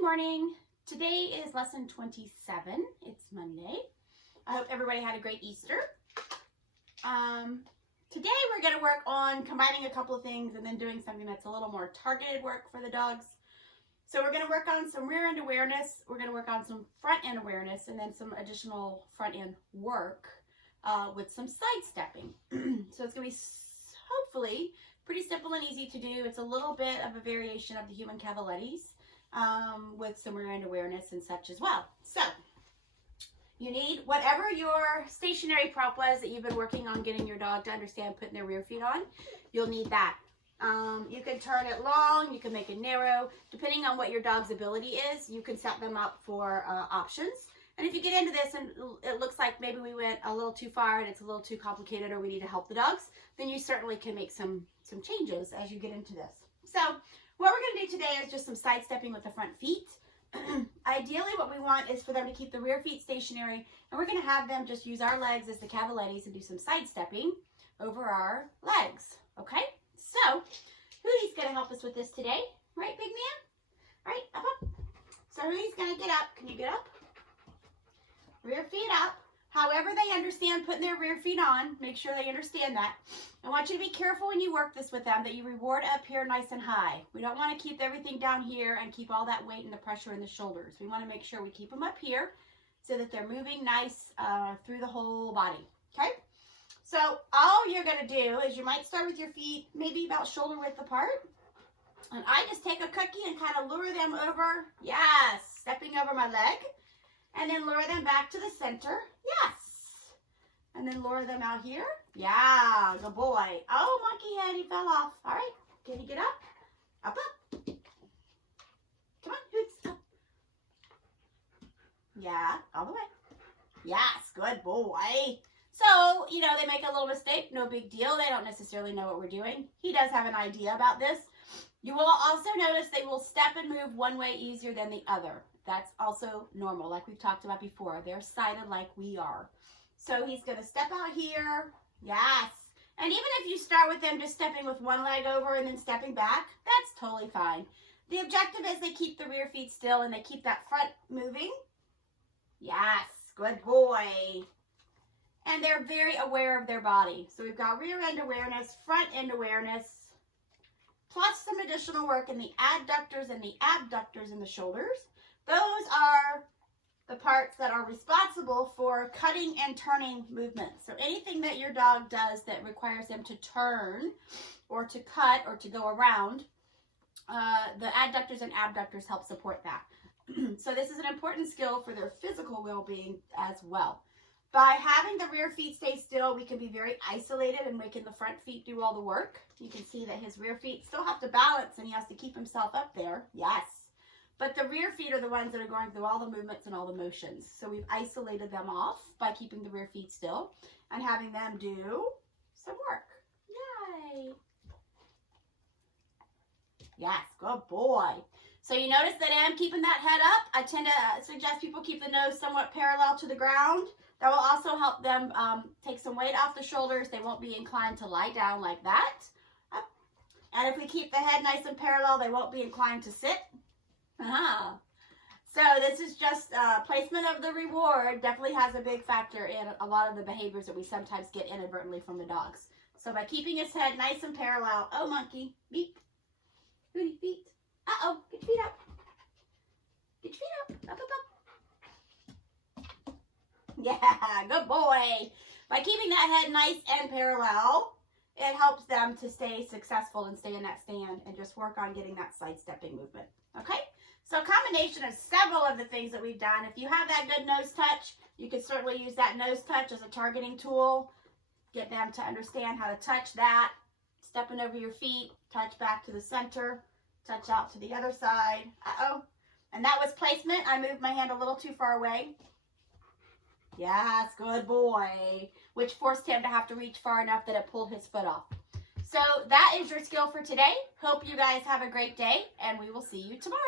Good morning. Today is lesson 27. It's Monday. I hope everybody had a great Easter. Today we're going to work on combining a couple of things and then doing something that's a little more targeted work for the dogs. So we're going to work on some rear end awareness. We're going to work on some front end awareness and then some additional front end work with some sidestepping. So it's going to be hopefully pretty simple and easy to do. It's a little bit of a variation of the human cavalettis with some rear end awareness and such as well. So you need whatever your stationary prop was that you've been working on getting your dog to understand putting their rear feet on. You'll need that. You can turn it long, you can make it narrow. Depending on what your dog's ability is, you can set them up for options. And if you get into this and it looks like maybe we went a little too far and it's a little too complicated or we need to help the dogs, then you certainly can make some changes as you get into this. So what we're going to do today is just some sidestepping with the front feet. Ideally, what we want is for them to keep the rear feet stationary, and we're going to have them just use our legs as the cavalettis and do some sidestepping over our legs. Okay? So, Hootie's going to help us with this today. Right, big man? All right, up. So Hootie's going to get up. Can you get up? Rear feet up. However they understand putting their rear feet on, make sure they understand that. I want you to be careful when you work this with them that you reward up here nice and high. We don't want to keep everything down here and keep all that weight and the pressure in the shoulders. We want to make sure we keep them up here so that they're moving nice through the whole body. Okay? So all you're going to do is you might start with your feet maybe about shoulder width apart. And I just take a cookie and kind of lure them over. Yes, stepping over my leg. And then lure them back to the center. Yes. And then lure them out here. Yeah, good boy. Oh, monkey head, he fell off. All right, can you get up? Up. Come on, Hoots, up. Yeah, all the way. Yes, good boy. So, you know, they make a little mistake. No big deal. They don't necessarily know what we're doing. He does have an idea about this. You will also notice they will step and move one way easier than the other. That's also normal, like we've talked about before. They're sighted like we are. So he's going to step out here. Yes. And even if you start with them just stepping with one leg over and then stepping back, that's totally fine. The objective is they keep the rear feet still and they keep that front moving. Yes. Good boy. And they're very aware of their body. So we've got rear end awareness, front end awareness, plus some additional work in the adductors and the abductors in the shoulders. Those are the parts that are responsible for cutting and turning movements. So anything that your dog does that requires them to turn or to cut or to go around, the adductors and abductors help support that. So this is an important skill for their physical well-being as well. By having the rear feet stay still, we can be very isolated and making the front feet do all the work. You can see that his rear feet still have to balance and he has to keep himself up there. Yes. But the rear feet are the ones that are going through all the movements and all the motions. So we've isolated them off by keeping the rear feet still and having them do some work. Yay! Yes, good boy. So you notice that I am keeping that head up. I tend to suggest people keep the nose somewhat parallel to the ground. That will also help them take some weight off the shoulders. They won't be inclined to lie down like that. Up. And if we keep the head nice and parallel, they won't be inclined to sit. So this is just placement of the reward definitely has a big factor in a lot of the behaviors that we sometimes get inadvertently from the dogs. So by keeping his head nice and parallel, oh monkey, beep, Hootie, feet, uh-oh, get your feet up, get your feet up, up. Yeah, good boy. By keeping that head nice and parallel, it helps them to stay successful and stay in that stand and just work on getting that sidestepping movement, okay? So a combination of several of the things that we've done. If you have that good nose touch, you can certainly use that nose touch as a targeting tool. Get them to understand how to touch that. Stepping over your feet, touch back to the center, touch out to the other side. Uh-oh. And that was placement. I moved my hand a little too far away. Yes, good boy. Which forced him to have to reach far enough that it pulled his foot off. So that is your skill for today. Hope you guys have a great day, and we will see you tomorrow.